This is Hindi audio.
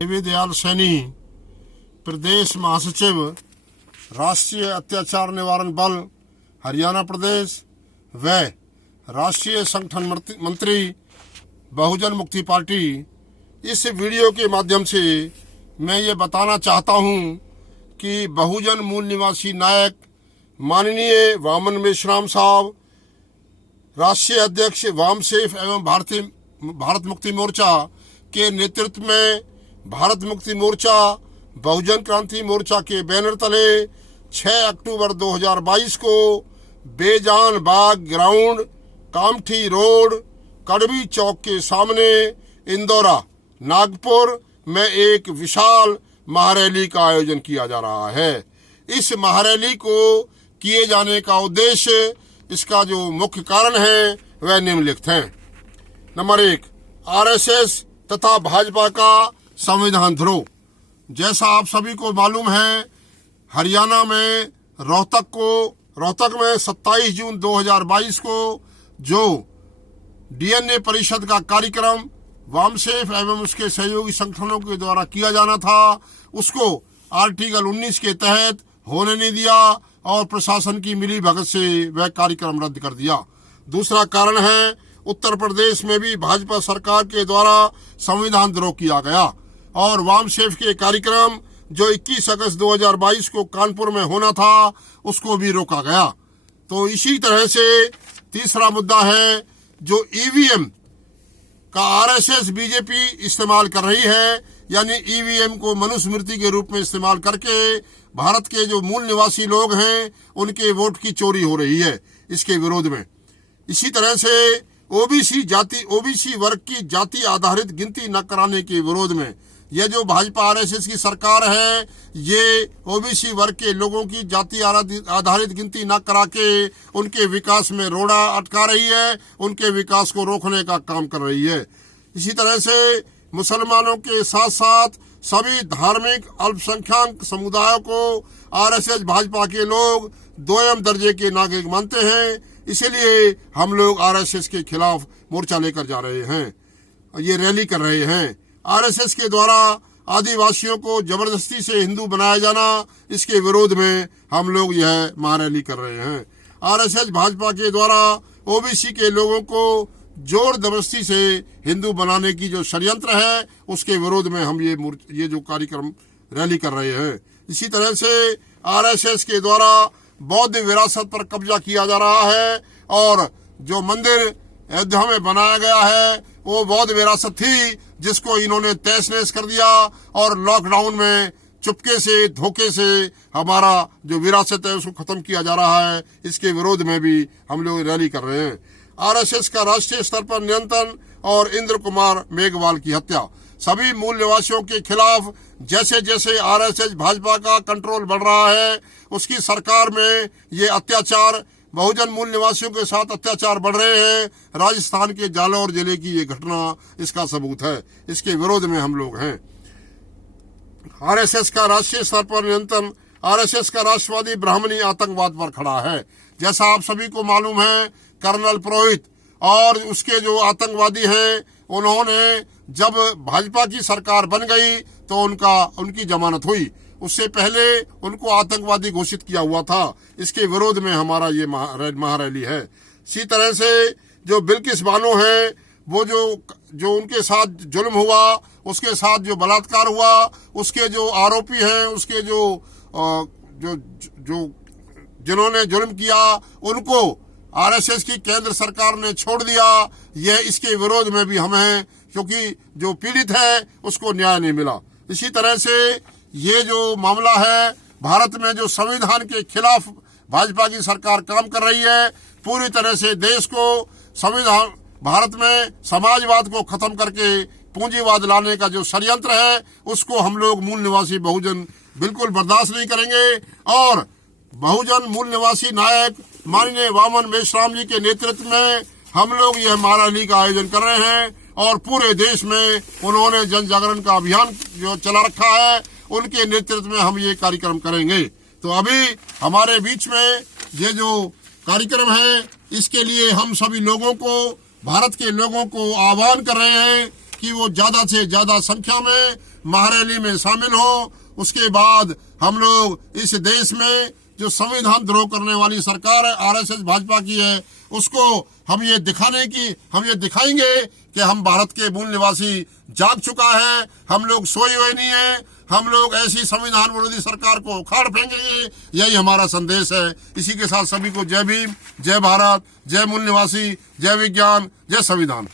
देवीदयाल सैनी, प्रदेश महासचिव, राष्ट्रीय अत्याचार निवारण बल हरियाणा प्रदेश व राष्ट्रीय संगठन मंत्री बहुजन मुक्ति पार्टी। इस वीडियो के माध्यम से मैं ये बताना चाहता हूँ कि बहुजन मूल निवासी नायक माननीय वामन मेश्राम साहब, राष्ट्रीय अध्यक्ष वामसेफ एवं भारत मुक्ति मोर्चा के नेतृत्व में भारत मुक्ति मोर्चा बहुजन क्रांति मोर्चा के बैनर तले 6 अक्टूबर 2022 को बेजान बाग ग्राउंड, कामठी रोड, कड़वी चौक के सामने इंदौरा, नागपुर में एक विशाल महारैली का आयोजन किया जा रहा है। इस महारैली को किए जाने का उद्देश्य, इसका जो मुख्य कारण है वह निम्नलिखित है। नंबर 1, आरएसएस तथा भाजपा का संविधान ध्रुव। जैसा आप सभी को मालूम है, हरियाणा में रोहतक में 27 जून 2022 को जो डीएनए परिषद का कार्यक्रम वामसेफ एवं उसके सहयोगी संगठनों के द्वारा किया जाना था, उसको आर्टिकल 19 के तहत होने नहीं दिया और प्रशासन की मिली भगत से वह कार्यक्रम रद्द कर दिया। दूसरा कारण है, उत्तर प्रदेश में भी भाजपा सरकार के द्वारा संविधान द्रोह किया गया और वामसेफ के कार्यक्रम जो 21 अगस्त 2022 को कानपुर में होना था, उसको भी रोका गया। तो इसी तरह से तीसरा मुद्दा है, जो ईवीएम का आरएसएस बीजेपी इस्तेमाल कर रही है, यानी ईवीएम को मनुस्मृति के रूप में इस्तेमाल करके भारत के जो मूल निवासी लोग हैं उनके वोट की चोरी हो रही है, इसके विरोध में। इसी तरह से ओबीसी वर्ग की जाति आधारित गिनती न कराने के विरोध में यह जो भाजपा आरएसएस की सरकार है, ये ओबीसी वर्ग के लोगों की जाति आधारित गिनती न करा के उनके विकास में रोड़ा अटका रही है, उनके विकास को रोकने का काम कर रही है। इसी तरह से मुसलमानों के साथ साथ सभी धार्मिक अल्पसंख्यक समुदायों को आरएसएस भाजपा के लोग दोयम दर्जे के नागरिक मानते हैं। इसीलिए हम लोग आरएसएस के खिलाफ मोर्चा लेकर जा रहे हैं, ये रैली कर रहे हैं। आरएसएस के द्वारा आदिवासियों को जबरदस्ती से हिंदू बनाया जाना, इसके विरोध में हम लोग यह महारैली कर रहे हैं। आरएसएस भाजपा के द्वारा ओबीसी के लोगों को जोर जबरदस्ती से हिंदू बनाने की जो षड्यंत्र है, उसके विरोध में हम ये जो कार्यक्रम रैली कर रहे हैं। इसी तरह से आरएसएस के द्वारा बौद्ध विरासत पर कब्जा किया जा रहा है और जो मंदिर अयोध्या में बनाया गया है वो बौद्ध विरासत थी, जिसको इन्होंने तहस नहस कर दिया और लॉकडाउन में चुपके से धोखे से हमारा जो विरासत है उसको खत्म किया जा रहा है। इसके विरोध में भी हम लोग रैली कर रहे हैं। आरएसएस का राष्ट्रीय स्तर पर नियंत्रण और इंद्र कुमार मेघवाल की हत्या, सभी मूल निवासियों के खिलाफ जैसे जैसे आरएसएस भाजपा का कंट्रोल बढ़ रहा है, उसकी सरकार में ये अत्याचार, बहुजन मूल निवासियों के साथ अत्याचार बढ़ रहे हैं। राजस्थान के जालौर जिले की ये घटना इसका सबूत है। इसके विरोध में हम लोग हैं। आरएसएस का राष्ट्रीय स्तर पर नियंत्रण, आरएसएस का राष्ट्रवादी ब्राह्मणी आतंकवाद पर खड़ा है। जैसा आप सभी को मालूम है, कर्नल पुरोहित और उसके जो आतंकवादी हैं, उन्होंने जब भाजपा की सरकार बन गई तो उनकी जमानत हुई, उससे पहले उनको आतंकवादी घोषित किया हुआ था। इसके विरोध में हमारा ये महारैली है। इसी तरह से जो बिल्किस बानो है, वो जो उनके साथ जुल्म हुआ, उसके साथ जो बलात्कार हुआ, उसके जो आरोपी हैं, उसके जिन्होंने जुल्म किया, उनको आरएसएस की केंद्र सरकार ने छोड़ दिया। यह इसके विरोध में भी हम हैं, क्योंकि जो पीड़ित है उसको न्याय नहीं मिला। इसी तरह से ये जो मामला है, भारत में जो संविधान के खिलाफ भाजपा की सरकार काम कर रही है, पूरी तरह से देश को संविधान, भारत में समाजवाद को खत्म करके पूंजीवाद लाने का जो षड्यंत्र है, उसको हम लोग मूल निवासी बहुजन बिल्कुल बर्दाश्त नहीं करेंगे। और बहुजन मूल निवासी नायक माननीय वामन मेश्राम जी के नेतृत्व में हम लोग यह महारैली का आयोजन कर रहे हैं और पूरे देश में उन्होंने जन जागरण का अभियान जो चला रखा है, उनके नेतृत्व में हम ये कार्यक्रम करेंगे। तो अभी हमारे बीच में ये जो कार्यक्रम है, इसके लिए हम सभी लोगों को, भारत के लोगों को आह्वान कर रहे हैं कि वो ज्यादा से ज्यादा संख्या में महारैली में शामिल हो। उसके बाद हम लोग इस देश में जो संविधान द्रोह करने वाली सरकार है, आरएसएस भाजपा की है, उसको हम ये दिखाएंगे कि हम भारत के मूल निवासी जाग चुका है, हम लोग सोए हुए नहीं है, हम लोग ऐसी संविधान विरोधी सरकार को उखाड़ फेंकेंगे। यही हमारा संदेश है। इसी के साथ सभी को जय भीम, जय भारत, जय मूल निवासी, जय विज्ञान, जय संविधान।